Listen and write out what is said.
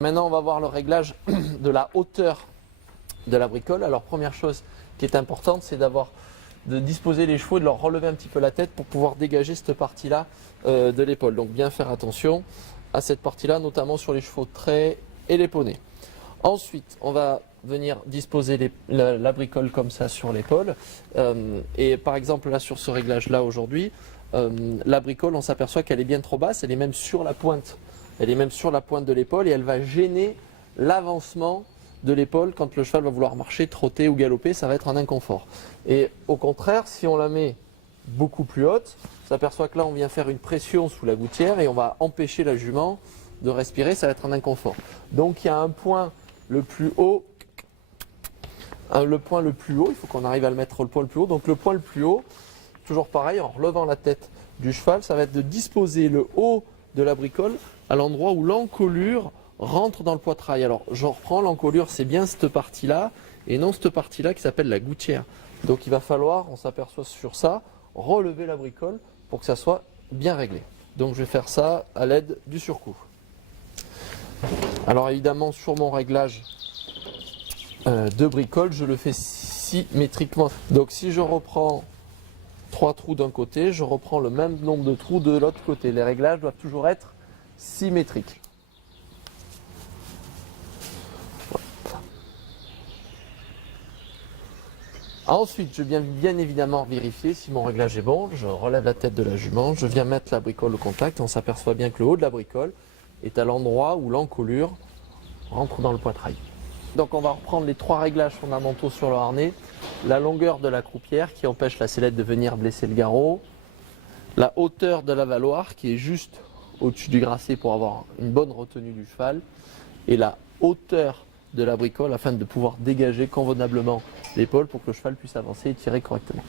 Maintenant, on va voir le réglage de la hauteur de la bricole. Alors, première chose qui est importante, c'est de disposer les chevaux et de leur relever un petit peu la tête pour pouvoir dégager cette partie-là de l'épaule. Donc, bien faire attention à cette partie-là, notamment sur les chevaux de trait et les poneys. Ensuite, on va venir disposer la bricole comme ça sur l'épaule. Et par exemple, là, sur ce réglage-là aujourd'hui, la bricole, on s'aperçoit qu'elle est bien trop basse, elle est même sur la pointe. Elle est même sur la pointe de l'épaule et elle va gêner l'avancement de l'épaule quand le cheval va vouloir marcher, trotter ou galoper, ça va être un inconfort. Et au contraire, si on la met beaucoup plus haute, on s'aperçoit que là on vient faire une pression sous la gouttière et on va empêcher la jument de respirer, ça va être un inconfort. Donc il y a un point le plus haut, il faut qu'on arrive à le mettre le point le plus haut. Donc le point le plus haut, toujours pareil, en relevant la tête du cheval, ça va être de disposer le haut de la bricole à l'endroit où l'encolure rentre dans le poitrail. Alors je reprends, l'encolure c'est bien cette partie-là et non cette partie-là qui s'appelle la gouttière. Donc il va falloir, on s'aperçoit sur ça, relever la bricole pour que ça soit bien réglé. Donc je vais faire ça à l'aide du surcoup. Alors évidemment sur mon réglage de bricole, je le fais symétriquement. Donc si je reprends 3 trous d'un côté, je reprends le même nombre de trous de l'autre côté. Les réglages doivent toujours être symétriques. Voilà. Ensuite, je viens bien évidemment vérifier si mon réglage est bon. Je relève la tête de la jument, je viens mettre la bricole au contact. On s'aperçoit bien que le haut de la bricole est à l'endroit où l'encolure rentre dans le poitrail. Donc on va reprendre les 3 réglages fondamentaux sur le harnais. La longueur de la croupière qui empêche la sellette de venir blesser le garrot. La hauteur de la valoir qui est juste au-dessus du grasset pour avoir une bonne retenue du cheval. Et la hauteur de la bricole afin de pouvoir dégager convenablement l'épaule pour que le cheval puisse avancer et tirer correctement.